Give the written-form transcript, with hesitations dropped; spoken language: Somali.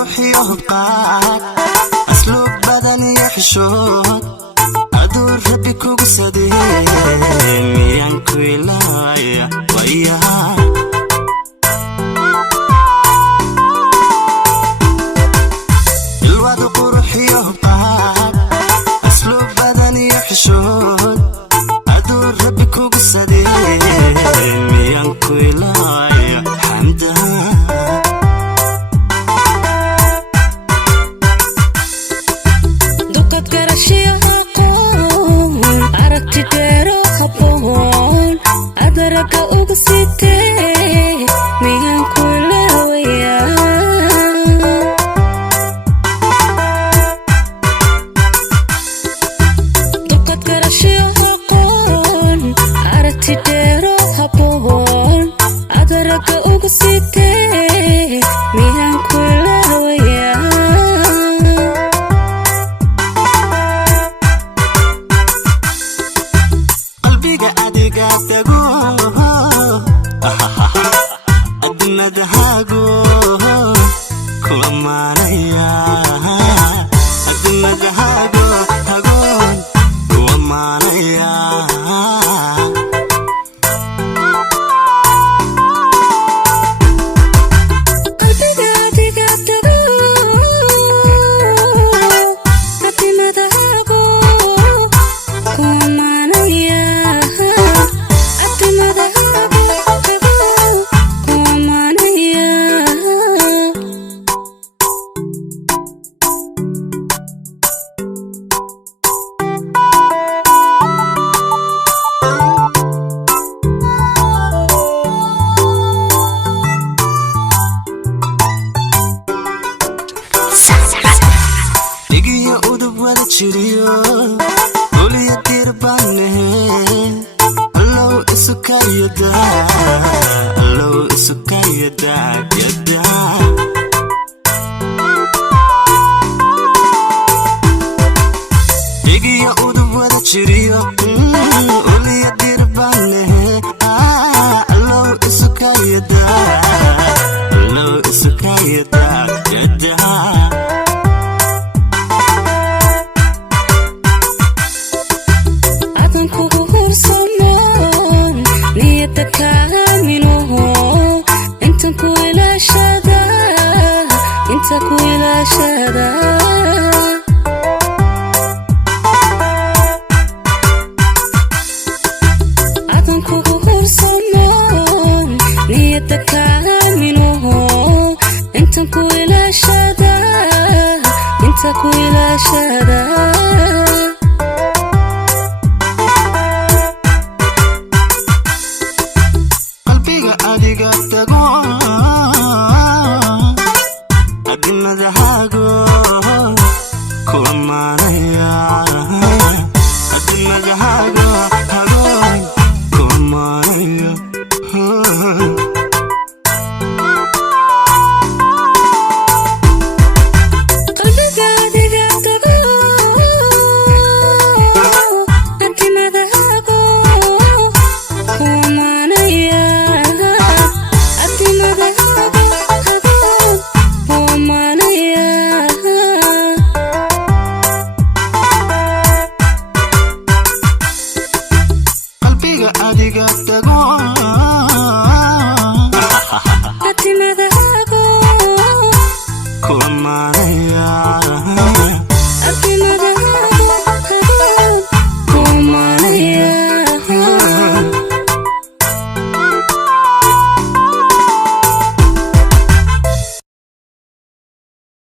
qurxiyo qaad asluub badan iyo xishood adur rabbi kugu sadeeyay miyaan ku ilaaya wayaa ilwadu qurxiyo qaad asluub badan iyo xishood adur rabbi kugu sadeeyay miyaan ku ilaaya xamda adaraka uga sitee miyaan ku ilaawayaa dukad garashiyo aqoon aragti dheero habboon adaraka uga sitee miyaan ku ilaawayaa qalbiga adiga tago adnadahago kuwamanaya adnadahago hago kuwamanaya qalbiga adiga tago adnadahago kuwamanaya igiyo udub wada jiriyo uliya tirbaane allow isukayada yada igiyo udub wada jiriyo uliya tirbaane allow isukayada yada inta ku ilaashada adan kugu hursamoon niyada kaaminoho inta ku ilaashada qalbiga adiga tago